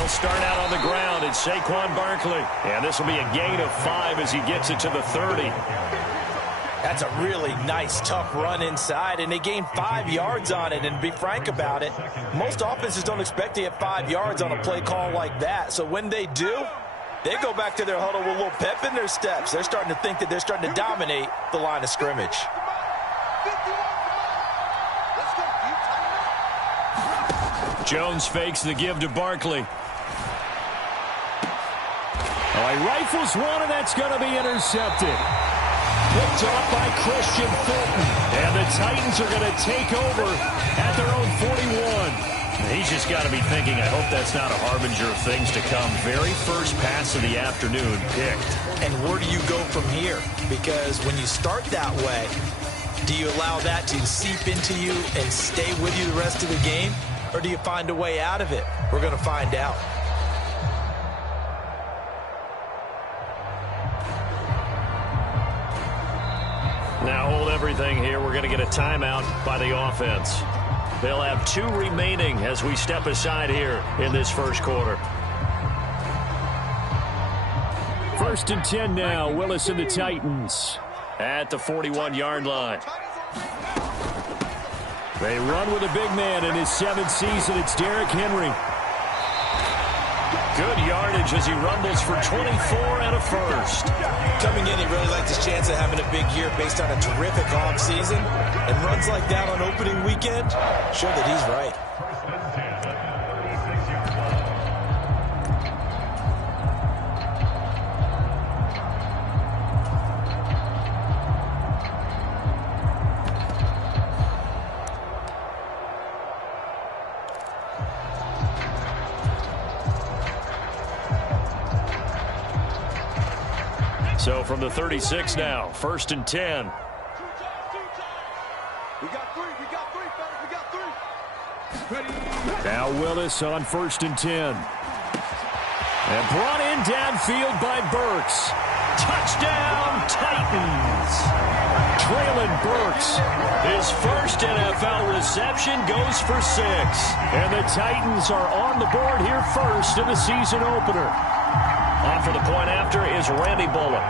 They'll start out on the ground. It's Saquon Barkley. And this will be a gain of 5 as he gets it to the 30. That's a really nice, tough run inside, and they gained 5 yards on it. And to be frank about it, most offenses don't expect to get 5 yards on a play call like that. So when they do, they go back to their huddle with a little pep in their steps. They're starting to think that they're starting to dominate the line of scrimmage. Jones fakes the give to Barkley. Oh, he rifles one, and that's going to be intercepted. Picked off by Christian Fulton. And the Titans are going to take over at their own 41. He's just got to be thinking, I hope that's not a harbinger of things to come. Very first pass of the afternoon picked. And where do you go from here? Because when you start that way, do you allow that to seep into you and stay with you the rest of the game? Or do you find a way out of it? We're going to find out. Now hold everything here. We're going to get a timeout by the offense. They'll have 2 remaining as we step aside here in this first quarter. 1st and 10 now. Willis and the Titans at the 41-yard line. They run with a big man in his 7th season. It's Derrick Henry. Good yardage as he rumbles for 24 and a first. Coming in, he really liked his chance of having a big year based on a terrific offseason. And runs like that on opening weekend show that he's right. So from the 36 now, 1st and 10. We got three, fellas, we got 3. Now Willis on 1st and 10. And brought in downfield by Burks. Touchdown, Titans. Traylon Burks. His first NFL reception goes for 6. And the Titans are on the board here first in the season opener. On for the point after is Randy Bullock.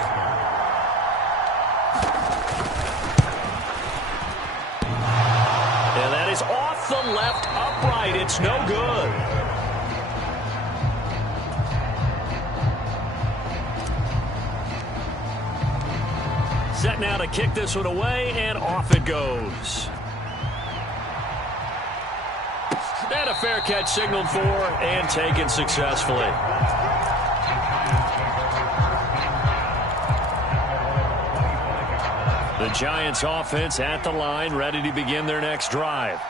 And that is off the left upright. It's no good. Set now to kick this one away, and off it goes. And a fair catch signaled for and taken successfully. The Giants offense at the line, ready to begin their next drive.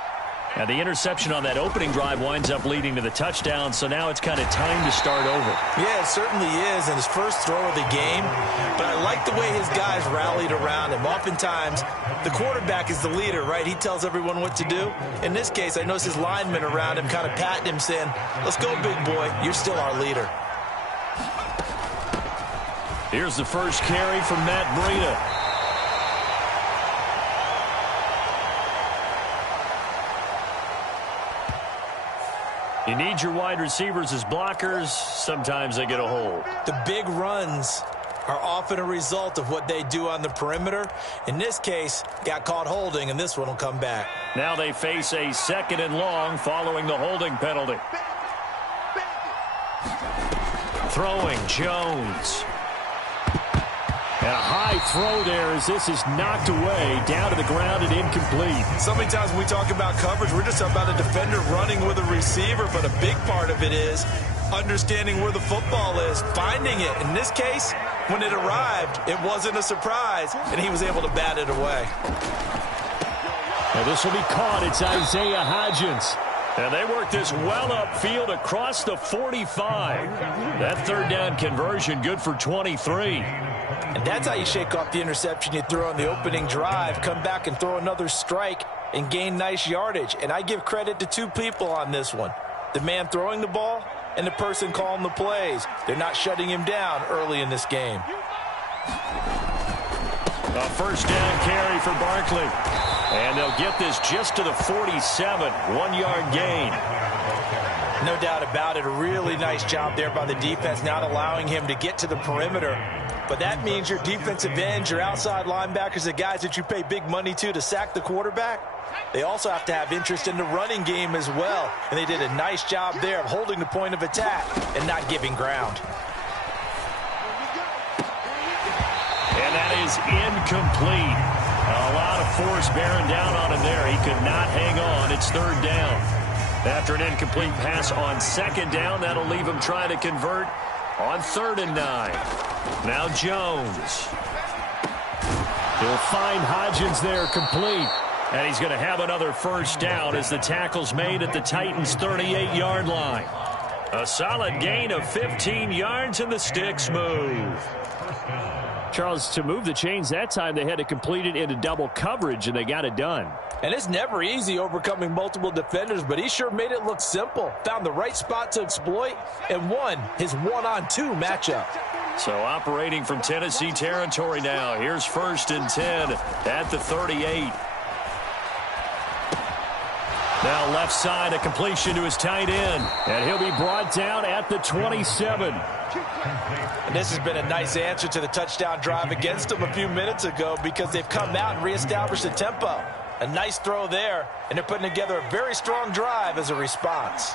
And the interception on that opening drive winds up leading to the touchdown, so now it's kind of time to start over. Yeah, it certainly is, and his first throw of the game. But I like the way his guys rallied around him. Oftentimes, the quarterback is the leader, right? He tells everyone what to do. In this case, I noticed his linemen around him kind of patting him, saying, let's go, big boy. You're still our leader. Here's the first carry from Matt Breida. You need your wide receivers as blockers. Sometimes they get a hold. The big runs are often a result of what they do on the perimeter. In this case, got caught holding, and this one will come back. Now they face a 2nd and long following the holding penalty. Throwing Jones. And a high throw there as this is knocked away, down to the ground and incomplete. So many times when we talk about coverage, we're just about a defender running with a receiver, but a big part of it is understanding where the football is, finding it. In this case, when it arrived, it wasn't a surprise, and he was able to bat it away. Well, this will be caught. It's Isaiah Hodgins. And they work this well upfield across the 45. That 3rd down conversion good for 23. And that's how you shake off the interception you threw on the opening drive, come back and throw another strike and gain nice yardage. And I give credit to 2 people on this one. The man throwing the ball and the person calling the plays. They're not shutting him down early in this game. A 1st down carry for Barkley. And they'll get this just to the 47. 1-yard gain. No doubt about it. A really nice job there by the defense, not allowing him to get to the perimeter. But that means your defensive ends, your outside linebackers, the guys that you pay big money to sack the quarterback, they also have to have interest in the running game as well. And they did a nice job there of holding the point of attack and not giving ground. And that is incomplete. A lot of force bearing down on him there. He could not hang on. It's third down. After an incomplete pass on second down, that'll leave him trying to convert on 3rd and 9. Now Jones. He'll find Hodgins there complete. And he's going to have another first down as the tackle's made at the Titans' 38-yard line. A solid gain of 15 yards and the sticks move. Charles, to move the chains that time, they had to complete it into double coverage, and they got it done. And it's never easy overcoming multiple defenders, but he sure made it look simple. Found the right spot to exploit and won his one-on-2 matchup. So operating from Tennessee territory now. Here's 1st and 10 at the 38. Now left side, a completion to his tight end. And he'll be brought down at the 27. And this has been a nice answer to the touchdown drive against them a few minutes ago because they've come out and reestablished the tempo. A nice throw there, and they're putting together a very strong drive as a response.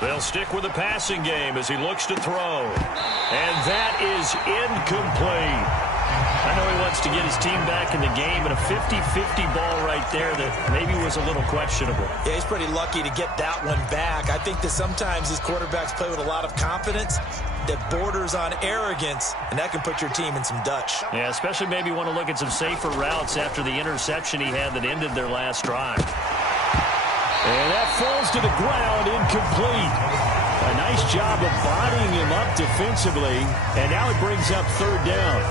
They'll stick with the passing game as he looks to throw. And that is incomplete. I know he wants to get his team back in the game, but a 50-50 ball right there that maybe was a little questionable. Yeah, he's pretty lucky to get that one back. I think that sometimes these quarterbacks play with a lot of confidence that borders on arrogance, and that can put your team in some Dutch. Yeah, especially maybe want to look at some safer routes after the interception he had that ended their last drive. And that falls to the ground, incomplete. A nice job of bodying him up defensively, and now it brings up 3rd down.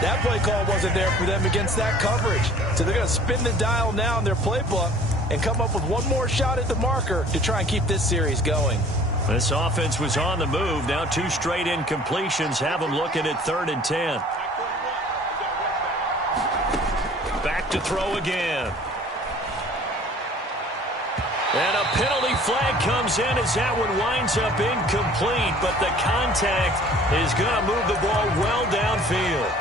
That play call wasn't there for them against that coverage. So they're going to spin the dial now in their playbook and come up with one more shot at the marker to try and keep this series going. This offense was on the move. Now 2 straight incompletions have them looking at 3rd and 10. Back to throw again. And a penalty flag comes in as that one winds up incomplete, but the contact is going to move the ball well downfield.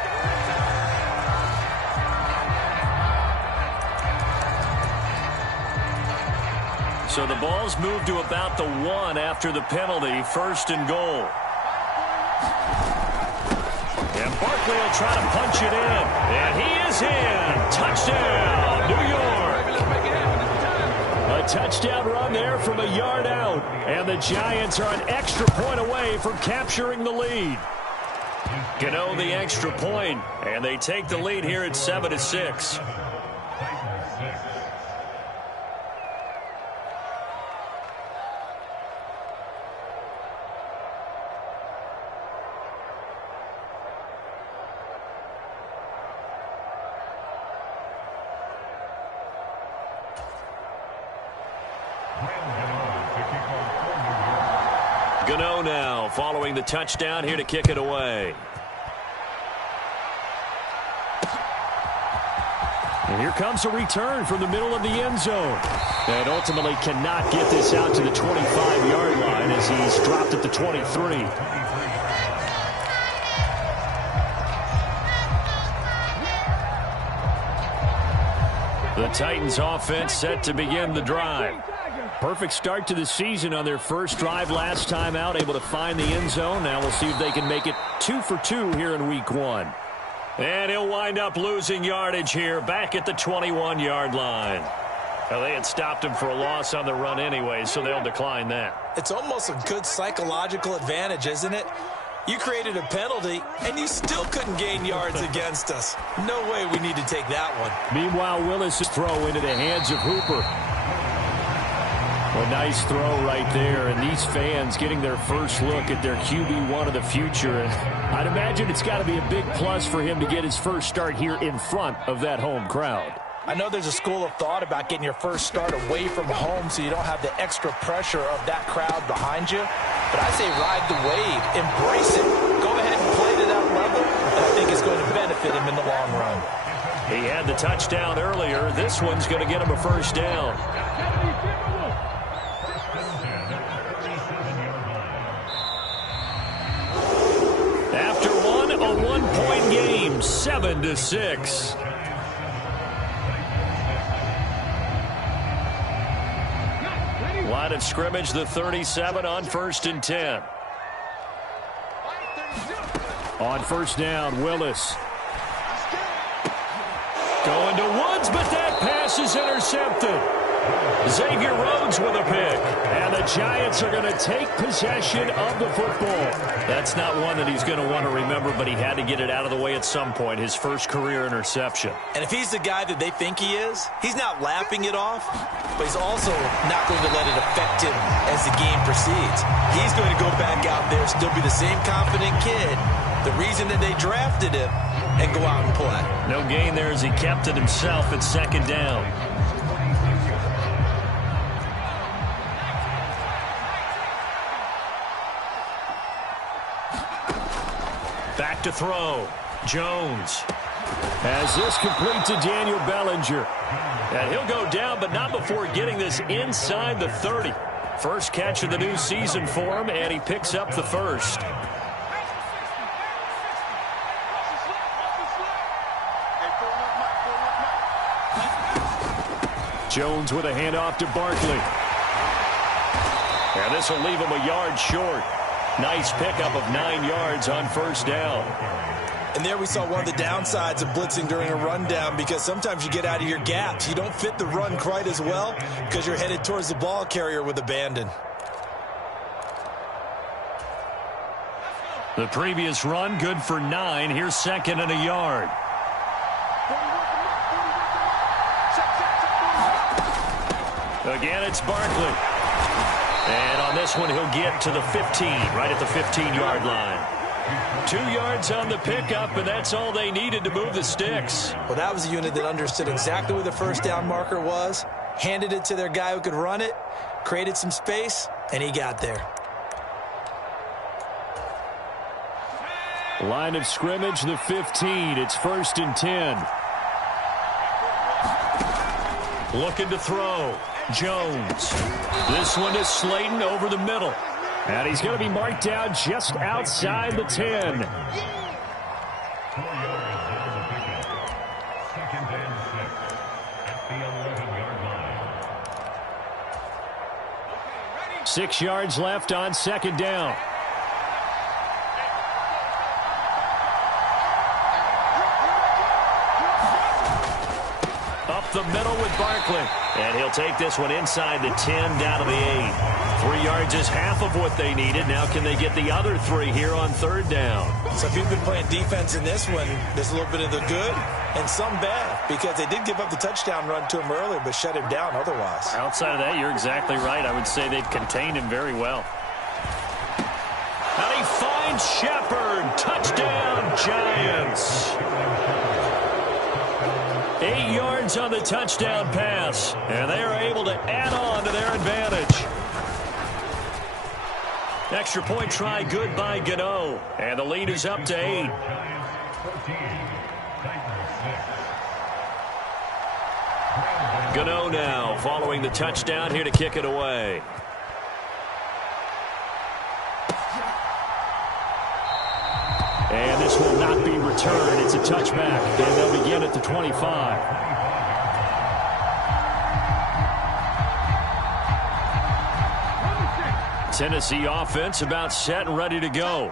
So the ball's moved to about the 1 after the penalty, 1st and goal. And Barkley will try to punch it in. And he is in. Touchdown, New York. A touchdown run there from a yard out. And the Giants are an extra point away from capturing the lead. Gano the extra point, and they take the lead here at 7-6. Gano now following the touchdown here to kick it away. And here comes a return from the middle of the end zone. And ultimately cannot get this out to the 25-yard line as he's dropped at the 23. The Titans offense set to begin the drive. Perfect start to the season on their first drive last time out, able to find the end zone. Now we'll see if they can make it 2 for 2 here in week 1. And he'll wind up losing yardage here back at the 21-yard line. Well, they had stopped him for a loss on the run anyway, so they'll decline that. It's almost a good psychological advantage, isn't it? You created a penalty, and you still couldn't gain yards against us. No way we need to take that one. Meanwhile, Willis' throw into the hands of Hooper. A nice throw right there, and these fans getting their first look at their QB1 of the future. And I'd imagine it's got to be a big plus for him to get his first start here in front of that home crowd. I know there's a school of thought about getting your first start away from home so you don't have the extra pressure of that crowd behind you. But I say ride the wave, embrace it, go ahead and play to that level, and I think is going to benefit him in the long run. He had the touchdown earlier. This one's going to get him a first down. After one, a one-point game, 7-6. Line of scrimmage, the 37 on 1st and 10. On first down, Willis. Going to Woods, but that pass is intercepted. Xavier Rhodes with a pick. And the Giants are going to take possession of the football. That's not one that he's going to want to remember, but he had to get it out of the way at some point, his first career interception. And if he's the guy that they think he is, he's not laughing it off, but he's also not going to let it affect him as the game proceeds. He's going to go back out there, still be the same confident kid, the reason that they drafted him, and go out and play. No gain there as he kept it himself at second down. Back to throw. Jones has this complete to Daniel Bellinger. And he'll go down, but not before getting this inside the 30. First catch of the new season for him, and he picks up the first. Jones with a handoff to Barkley. And this will leave him a yard short. Nice pickup of 9 yards on first down. And there we saw one of the downsides of blitzing during a rundown, because sometimes you get out of your gaps. You don't fit the run quite as well because you're headed towards the ball carrier with abandon. The previous run good for 9. Here's second and a yard. Again, it's Barkley. And on this one, he'll get to the 15, right at the 15-yard line. 2 yards on the pickup, and that's all they needed to move the sticks. Well, that was a unit that understood exactly where the first down marker was, handed it to their guy who could run it, created some space, and he got there. Line of scrimmage, the 15. It's 1st and 10. Looking to throw. Jones. This one is Slayton over the middle. And he's going to be marked down just outside the 10. Six yards left on second down. Up the middle with Barkley. And he'll take this one inside the 10 down to the 8. 3 yards is half of what they needed. Now can they get the other 3 here on third down? So if you've been playing defense in this one, there's a little bit of the good and some bad, because they did give up the touchdown run to him earlier but shut him down otherwise. Outside of that, you're exactly right. I would say they've contained him very well. And he finds Shepard. Touchdown, Giants. 8 yards on the touchdown pass, and they are able to add on to their advantage. Extra point try good by Gano, and the lead is up to 8. Gano now following the touchdown here to kick it away. And this will not be returned. It's a touchback, and they'll begin at the 25. Tennessee offense about set and ready to go.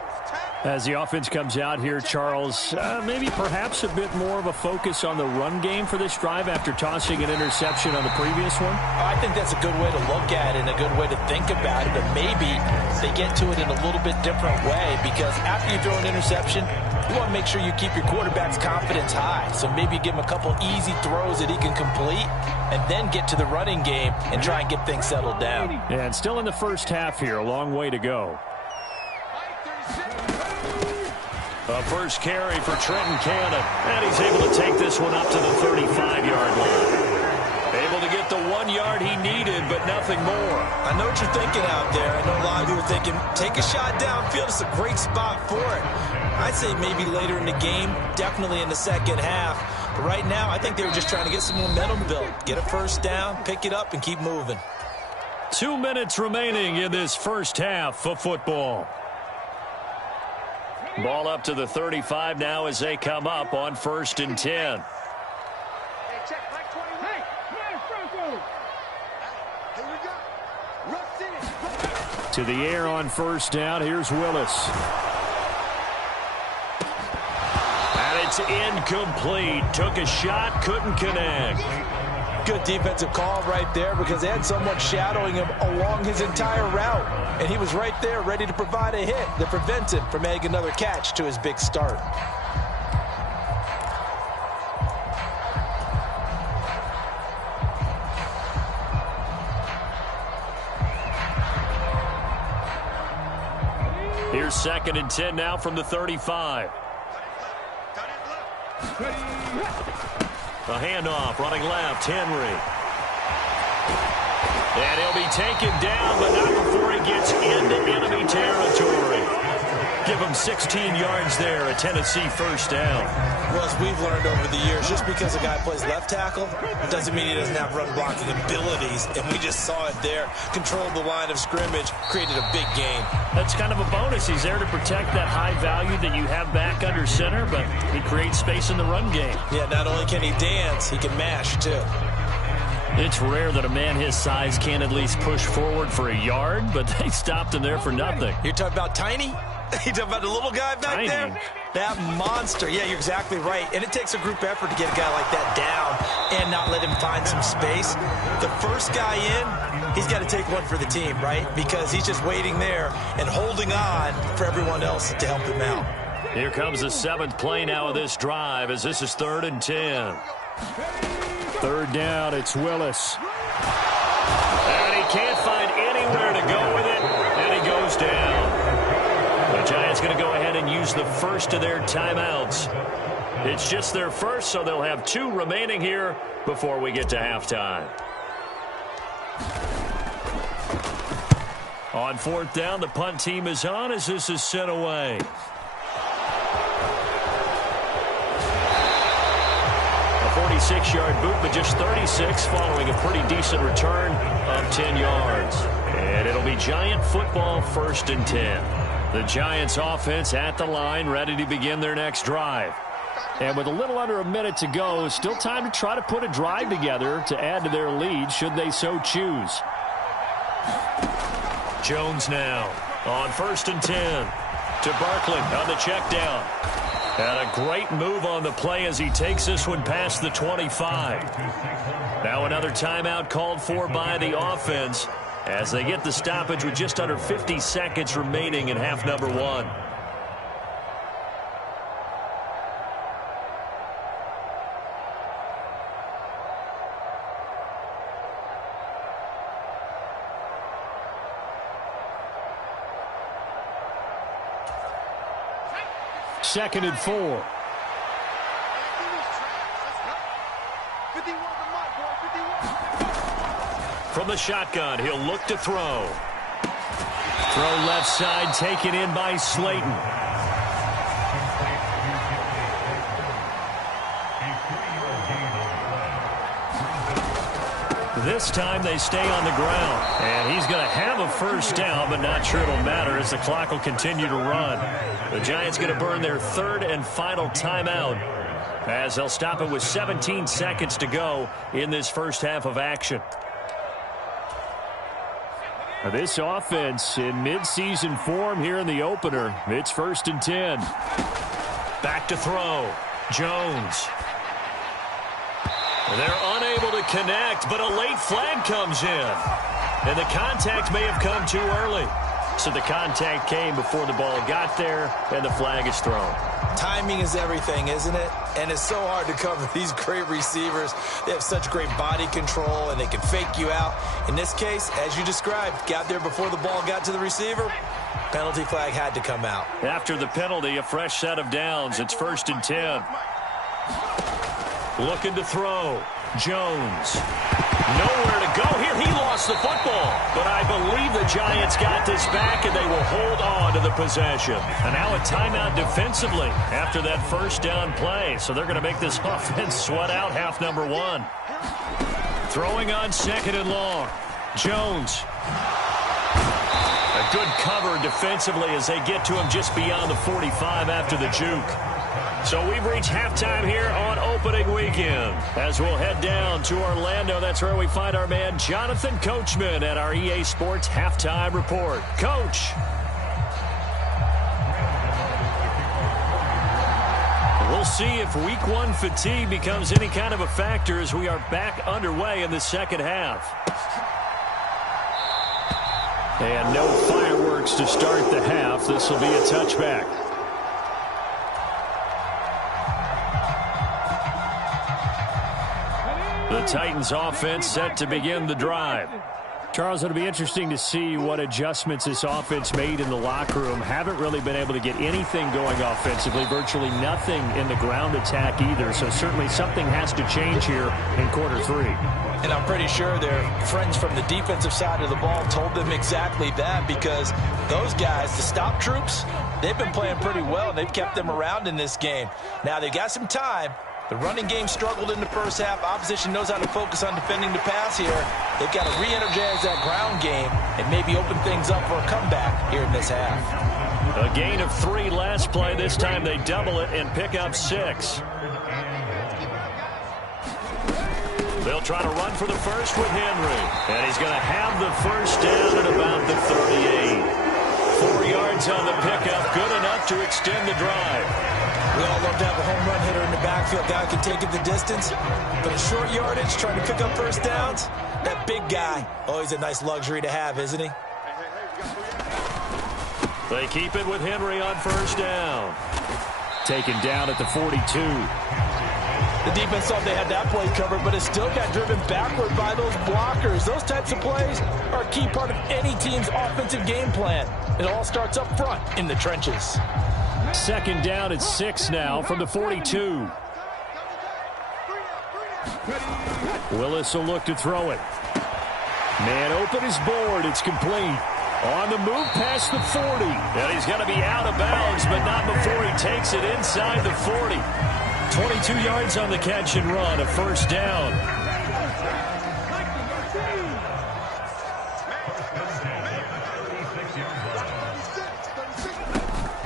As the offense comes out here, Charles, maybe perhaps a bit more of a focus on the run game for this drive after tossing an interception on the previous one? I think that's a good way to look at it and a good way to think about it, but maybe they get to it in a little bit different way, because after you throw an interception, you want to make sure you keep your quarterback's confidence high. So maybe give him a couple easy throws that he can complete and then get to the running game and try and get things settled down. And still in the first half here, a long way to go. A first carry for Trenton Cannon, and he's able to take this one up to the 35-yard line. Able to get the 1 yard he needed, but nothing more. I know what you're thinking out there. I know a lot of you are thinking, take a shot downfield. It's a great spot for it. I'd say maybe later in the game, definitely in the second half. But right now, I think they were just trying to get some momentum built. Get a first down, pick it up, and keep moving. 2 minutes remaining in this first half of football. Ball up to the 35 now as they come up on 1st and 10. To the air on 1st down. Here's Willis. And it's incomplete. Took a shot, couldn't connect. Good defensive call right there because they had someone shadowing him along his entire route. And he was right there ready to provide a hit that prevents him from adding another catch to his big start. Here's 2nd and 10 now from the 35. A handoff, running left, Henry. And he'll be taken down, but not before he gets into enemy territory. Give him 16 yards there, a Tennessee 1st down. Well, as we've learned over the years, just because a guy plays left tackle doesn't mean he doesn't have run blocking abilities. And we just saw it there. Controlled the line of scrimmage, created a big gain. That's kind of a bonus. He's there to protect that high value that you have back under center, but he creates space in the run game. Yeah, not only can he dance, he can mash, too. It's rare that a man his size can at least push forward for a yard, but they stopped him there for nothing. You're talking about Tiny? You talking about the little guy back there? That monster. Yeah, you're exactly right. And it takes a group effort to get a guy like that down and not let him find some space. The first guy in, he's got to take one for the team, right? Because he's just waiting there and holding on for everyone else to help him out. Here comes the 7th play now of this drive as this is 3rd and 10. 3rd down, it's Willis. And he can't find anywhere to go with it, and he goes down. The Giants going to go ahead and use the first of their timeouts. It's just their first, so they'll have 2 remaining here before we get to halftime. On 4th down, the punt team is on as this is sent away. A 46-yard boot, but just 36 following a pretty decent return of 10 yards. And it'll be Giant football 1st and 10. The Giants offense at the line, ready to begin their next drive. And with a little under a minute to go, still time to try to put a drive together to add to their lead should they so choose. Jones now on 1st and 10 to Barkley on the check down. And a great move on the play as he takes this one past the 25. Now another timeout called for by the offense as they get the stoppage with just under 50 seconds remaining in half number 1. Second and 4. From the shotgun, he'll look to throw. Throw left side, taken in by Slayton. This time they stay on the ground. And he's going to have a first down, but not sure it'll matter as the clock will continue to run. The Giants going to burn their 3rd and final timeout as they'll stop it with 17 seconds to go in this first half of action. This offense in midseason form here in the opener. It's 1st and 10. Back to throw. Jones. They're unable to connect, but a late flag comes in. And the contact may have come too early. So the contact came before the ball got there, and the flag is thrown. Timing is everything, isn't it? And it's so hard to cover these great receivers. They have such great body control, and they can fake you out. In this case, as you described, got there before the ball got to the receiver. Penalty flag had to come out. After the penalty, a fresh set of downs. It's 1st and 10. Looking to throw. Jones. Nowhere to go here. He lost the football. But I believe the Giants got this back, and they will hold on to the possession. And now a timeout defensively after that first down play. So they're going to make this offense sweat out half number one. Throwing on second and long. Jones. A good cover defensively as they get to him just beyond the 45 after the juke. So we've reached halftime here on opening weekend. As we'll head down to Orlando, that's where we find our man Jonathan Coachman at our EA Sports Halftime Report. Coach. We'll see if week one fatigue becomes any kind of a factor as we are back underway in the second half. And no fireworks to start the half. This will be a touchback. The Titans offense set to begin the drive. Charles, it'll be interesting to see what adjustments this offense made in the locker room. Haven't really been able to get anything going offensively, virtually nothing in the ground attack either. So certainly something has to change here in quarter three. And I'm pretty sure their friends from the defensive side of the ball told them exactly that, because those guys, the stop troops, they've been playing pretty well, and they've kept them around in this game. Now they've got some time. The running game struggled in the first half. Opposition knows how to focus on defending the pass here. They've got to re-energize that ground game and maybe open things up for a comeback here in this half. A gain of 3 last play. This time they double it and pick up 6. They'll try to run for the first with Henry. And he's going to have the first down at about the 38. 4 yards on the pickup. Good enough to extend the drive. We all love to have a home run hitter in the backfield. Guy can take it the distance. But a short yardage, trying to pick up first downs, that big guy, always a nice luxury to have, isn't he? They keep it with Henry on first down. Taken down at the 42. The defense thought they had that play covered, but it still got driven backward by those blockers. Those types of plays are a key part of any team's offensive game plan. It all starts up front in the trenches. Second down at 6 now from the 42. Willis will look to throw it. Man open is board. It's complete. On the move past the 40. And he's going to be out of bounds, but not before he takes it inside the 40. 22 yards on the catch and run, a first down.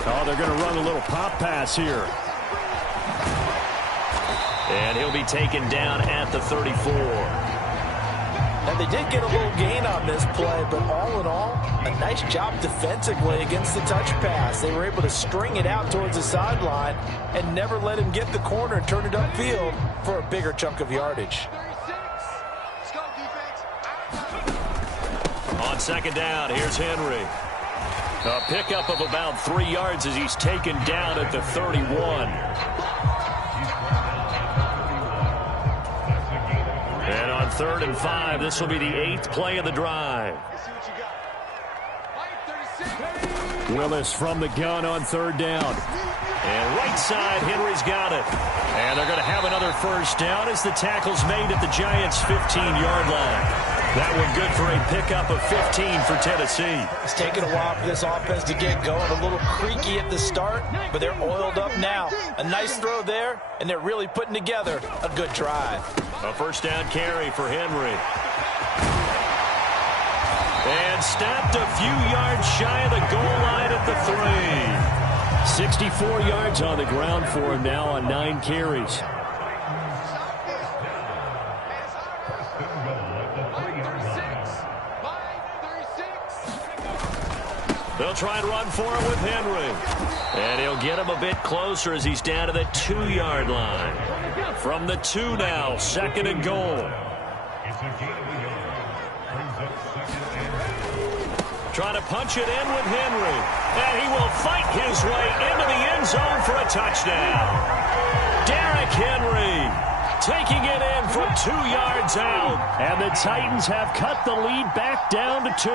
Oh, they're going to run a little pop pass here. And he'll be taken down at the 34. And they did get a little gain on this play, but all in all, a nice job defensively against the touch pass. They were able to string it out towards the sideline and never let him get the corner and turn it upfield for a bigger chunk of yardage. On second down, here's Henry. A pickup of about 3 yards as he's taken down at the 31. And on 3rd and 5, this will be the 8th play of the drive. Willis from the gun on 3rd down. And right side, Henry's got it. And they're going to have another first down as the tackle's made at the Giants' 15-yard line. That one good for a pickup of 15 for Tennessee. It's taken a while for this offense to get going. A little creaky at the start, but they're oiled up now. A nice throw there, and they're really putting together a good drive. A first down carry for Henry. And stopped a few yards shy of the goal line at the 3. 64 yards on the ground for him now on 9 carries. They'll try and run for it with Henry. And he'll get him a bit closer as he's down to the 2-yard line. From the 2 now, 2nd and goal. Trying to punch it in with Henry. And he will fight his way into the end zone for a touchdown. Derrick Henry taking it in from 2 yards out. And the Titans have cut the lead back down to 2.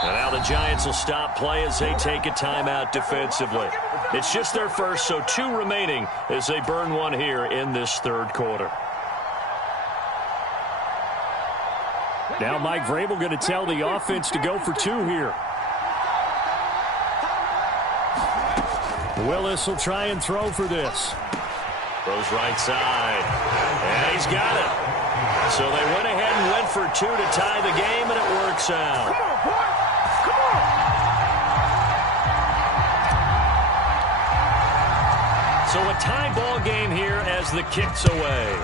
And now the Giants will stop play as they take a timeout defensively. It's just their first, so 2 remaining as they burn one here in this third quarter. Now Mike Vrabel going to tell the offense to go for 2 here. Willis will try and throw for this. Throws right side. And he's got it. So they went ahead and went for 2 to tie the game, and it works out. Come on, boy. Come on. So a tie ball game here as the kick's away.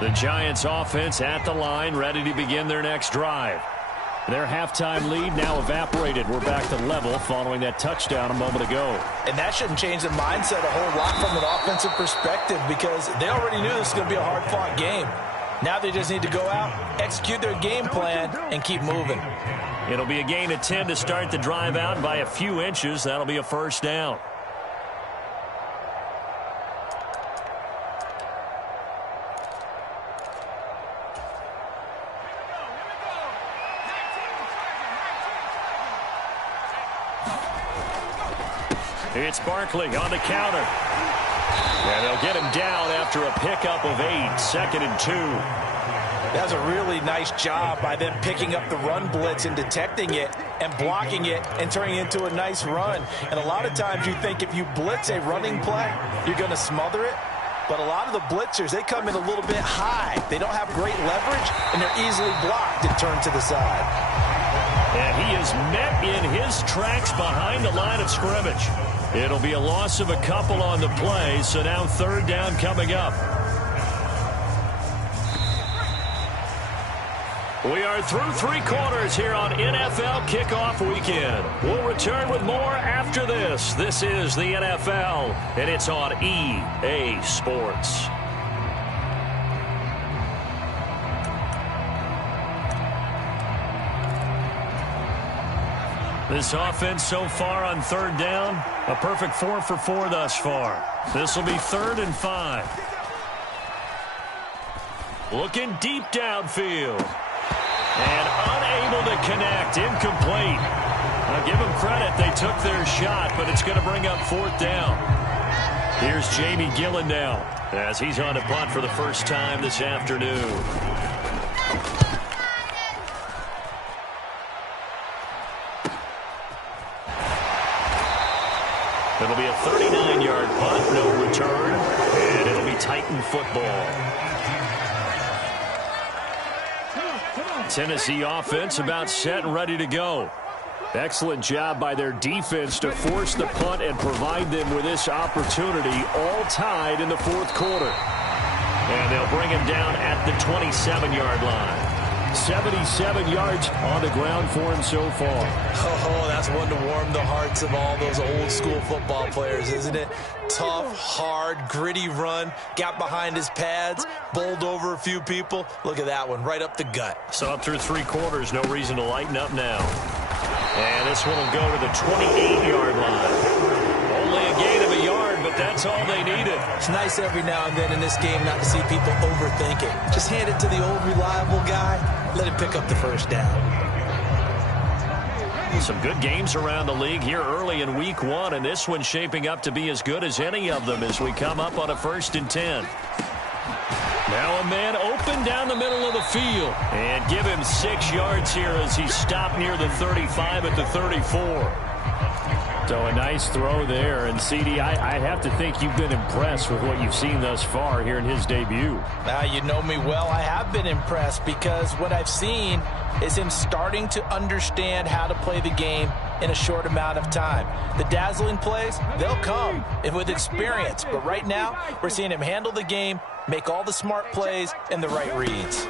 The Giants offense at the line, ready to begin their next drive. Their halftime lead now evaporated. We're back to level following that touchdown a moment ago. And that shouldn't change the mindset a whole lot from an offensive perspective because they already knew this was going to be a hard-fought game. Now they just need to go out, execute their game plan, and keep moving. It'll be a gain of 10 to start the drive out by a few inches. That'll be a first down. It's Barkley on the counter. And they'll get him down after a pickup of 8, 2nd and 2. That was a really nice job by them picking up the run blitz and detecting it and blocking it and turning it into a nice run. And a lot of times you think if you blitz a running play, you're going to smother it. But a lot of the blitzers, they come in a little bit high. They don't have great leverage, and they're easily blocked and turned to the side. And he is met in his tracks behind the line of scrimmage. It'll be a loss of a couple on the play, so now third down coming up. We are through 3 quarters here on NFL Kickoff Weekend. We'll return with more after this. This is the NFL, and it's on EA Sports. This offense so far on third down, a perfect 4 for 4 thus far. This will be 3rd and 5. Looking deep downfield. And unable to connect, incomplete. I'll give them credit, they took their shot, but it's going to bring up 4th down. Here's Jamie Gillen now, as he's on to punt for the first time this afternoon. It'll be a 39-yard punt, no return, and it'll be Titan football. Tennessee offense about set and ready to go. Excellent job by their defense to force the punt and provide them with this opportunity, all tied in the 4th quarter. And they'll bring him down at the 27-yard line. 77 yards on the ground for him so far. Oh, that's one to warm the hearts of all those old school football players, isn't it? Tough, hard, gritty run. Got behind his pads, bowled over a few people. Look at that one, right up the gut. So up through 3 quarters, no reason to lighten up now. And this one will go to the 28-yard line. Only a gain of a yard, but that's all they needed. It's nice every now and then in this game not to see people overthink it. Just hand it to the old reliable guy. Let him pick up the first down. Some good games around the league here early in week 1, and this one's shaping up to be as good as any of them as we come up on a 1st and 10. Now a man open down the middle of the field. And give him 6 yards here as he stopped near the 35 at the 34. So a nice throw there. And, CD, I have to think you've been impressed with what you've seen thus far here in his debut. Now, you know me well. I have been impressed because what I've seen is him starting to understand how to play the game in a short amount of time. The dazzling plays, they'll come with experience. But right now, we're seeing him handle the game, make all the smart plays, and the right reads.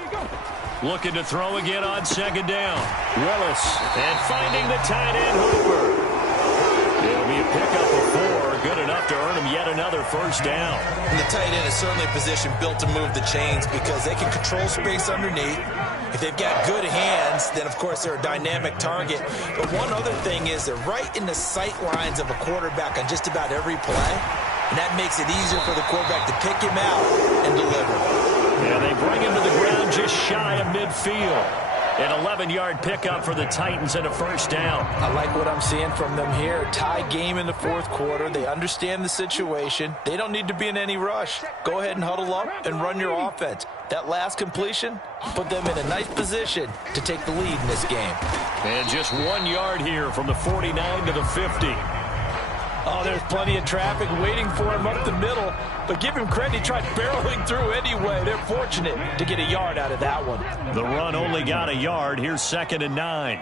Looking to throw again on 2nd down. Willis, and finding the tight end Hooper. It'll be a pickup of 4, good enough to earn him yet another first down. And the tight end is certainly a position built to move the chains because they can control space underneath. If they've got good hands, then, of course, they're a dynamic target. But one other thing is they're right in the sight lines of a quarterback on just about every play, and that makes it easier for the quarterback to pick him out and deliver. Yeah, they bring him to the ground just shy of midfield. An 11-yard pickup for the Titans and a first down. I like what I'm seeing from them here. Tie game in the fourth quarter. They understand the situation. They don't need to be in any rush. Go ahead and huddle up and run your offense. That last completion put them in a nice position to take the lead in this game. And just 1 yard here from the 49 to the 50. Oh, there's plenty of traffic waiting for him up the middle. But give him credit, he tried barreling through anyway. They're fortunate to get a yard out of that one. The run only got a yard. Here's 2nd and 9.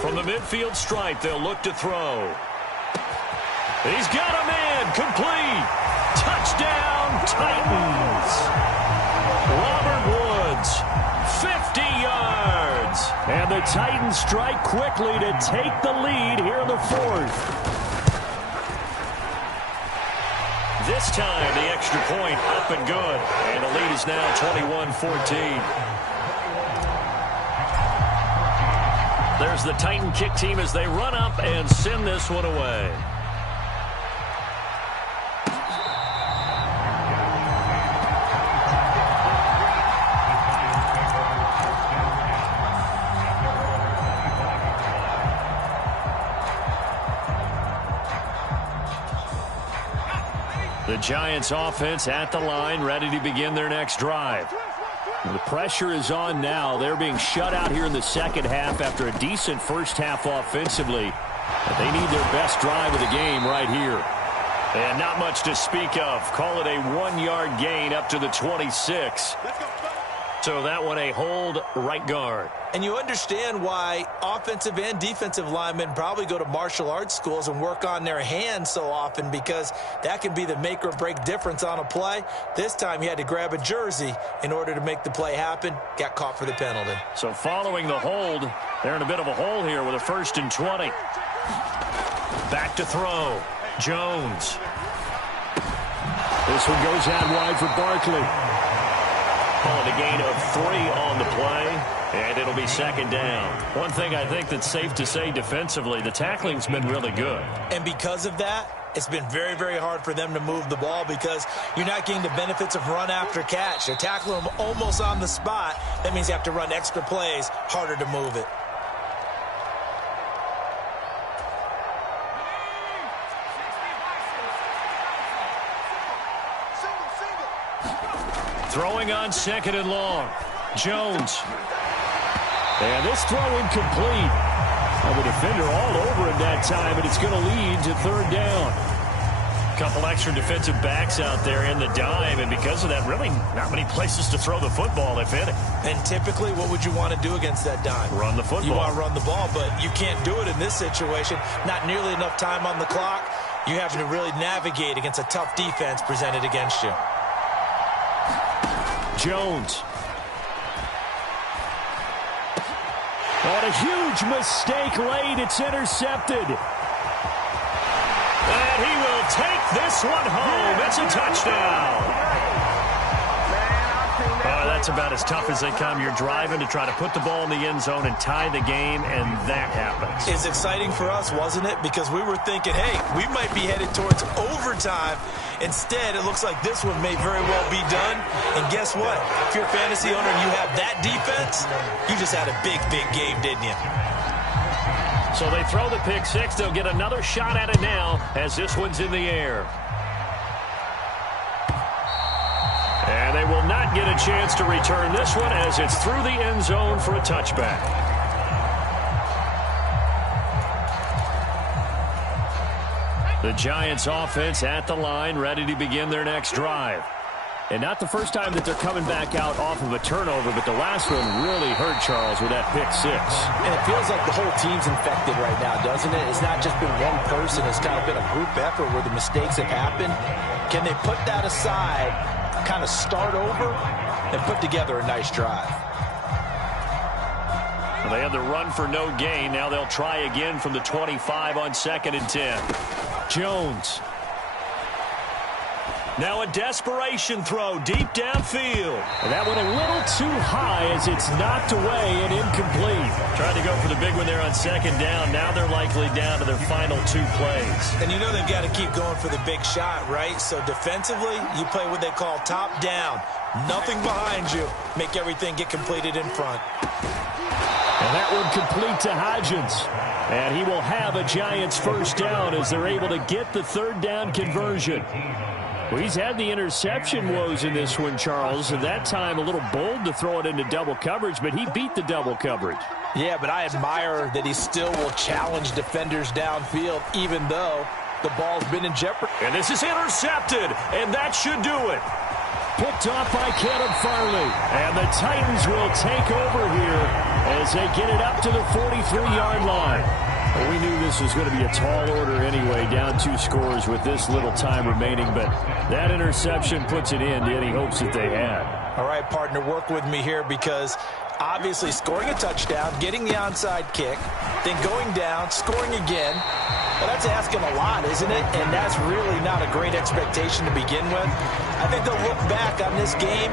From the midfield stripe, they'll look to throw. He's got a man. Complete. Touchdown, Titans. Robert Woods, 50 yards. And the Titans strike quickly to take the lead here in the 4th. This time, the extra point up and good. And the lead is now 21-14. There's the Titan kick team as they run up and send this one away. The Giants offense at the line, ready to begin their next drive. The pressure is on now. They're being shut out here in the second half after a decent first half offensively. But they need their best drive of the game right here. And not much to speak of. Call it a 1-yard gain up to the 26. So that one a hold right guard. And you understand why offensive and defensive linemen probably go to martial arts schools and work on their hands so often, because that can be the make or break difference on a play. This time he had to grab a jersey in order to make the play happen. Got caught for the penalty. So following the hold, they're in a bit of a hole here with a 1st and 20. Back to throw. Jones. This one goes out wide for Barkley. Calling a gain of 3 on the play, and it'll be 2nd down. One thing I think that's safe to say defensively, the tackling's been really good. And because of that, it's been very, very hard for them to move the ball because you're not getting the benefits of run after catch. They're tackling them almost on the spot. That means you have to run extra plays, harder to move it. Throwing on 2nd and long. Jones. And this throw incomplete. And the defender all over him that time, and it's going to lead to 3rd down. A couple extra defensive backs out there in the dime, and because of that, really not many places to throw the football, if any. And typically, what would you want to do against that dime? Run the football. You want to run the ball, but you can't do it in this situation. Not nearly enough time on the clock. You have to really navigate against a tough defense presented against you. Jones. And a huge mistake late. It's intercepted. And he will take this one home. It's a touchdown. That's about as tough as they come. You're driving to try to put the ball in the end zone and tie the game, and that happens. It's exciting for us, wasn't it? Because we were thinking, hey, we might be headed towards overtime. Instead, it looks like this one may very well be done. And guess what? If you're a fantasy owner and you have that defense, you just had a big, big game, didn't you? So they throw the pick six. They'll get another shot at it now as this one's in the air. And they will not get a chance to return this one as it's through the end zone for a touchback. The Giants offense at the line, ready to begin their next drive. And not the first time that they're coming back out off of a turnover, but the last one really hurt Charles with that pick six. And it feels like the whole team's infected right now, doesn't it? It's not just been one person. It's kind of been a group effort where the mistakes have happened. Can they put that aside, kind of start over, and put together a nice drive? Well, they had the run for no gain. Now they'll try again from the 25 on 2nd and 10. Jones. Now a desperation throw deep downfield. That one a little too high as it's knocked away and incomplete. Tried to go for the big one there on 2nd down. Now they're likely down to their final 2 plays. And you know they've got to keep going for the big shot, right? So defensively, you play what they call top down. Nothing behind you. Make everything get completed in front. And that one complete to Hodgins. And he will have a Giants first down as they're able to get the 3rd down conversion. Well, he's had the interception woes in this one, Charles, and that time a little bold to throw it into double coverage, but he beat the double coverage. Yeah, but I admire that he still will challenge defenders downfield, even though the ball's been in jeopardy. And this is intercepted, and that should do it. Picked off by Caleb Farley, and the Titans will take over here as they get it up to the 43-yard line. Well, we knew this was going to be a tall order anyway, down 2 scores with this little time remaining, but that interception puts it in to any hopes that they had. All right, partner, work with me here because obviously scoring a touchdown, getting the onside kick, then going down, scoring again, well, that's asking a lot, isn't it? And that's really not a great expectation to begin with. I think they'll look back on this game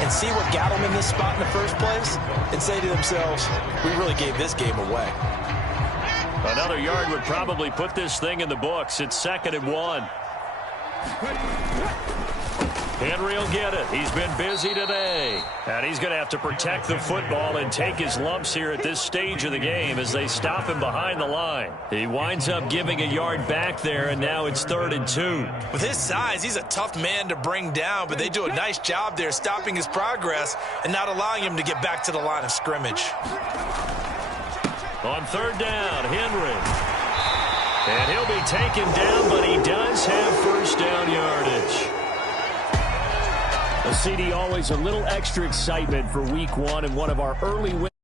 and see what got them in this spot in the first place and say to themselves, we really gave this game away. Another yard would probably put this thing in the books. It's 2nd and 1. Henry will get it. He's been busy today. And he's going to have to protect the football and take his lumps here at this stage of the game as they stop him behind the line. He winds up giving a yard back there, and now it's 3rd and 2. With his size, he's a tough man to bring down, but they do a nice job there stopping his progress and not allowing him to get back to the line of scrimmage. On 3rd down, Henry. And he'll be taken down, but he does have first down yardage. A CD, always a little extra excitement for week 1 and one of our early wins.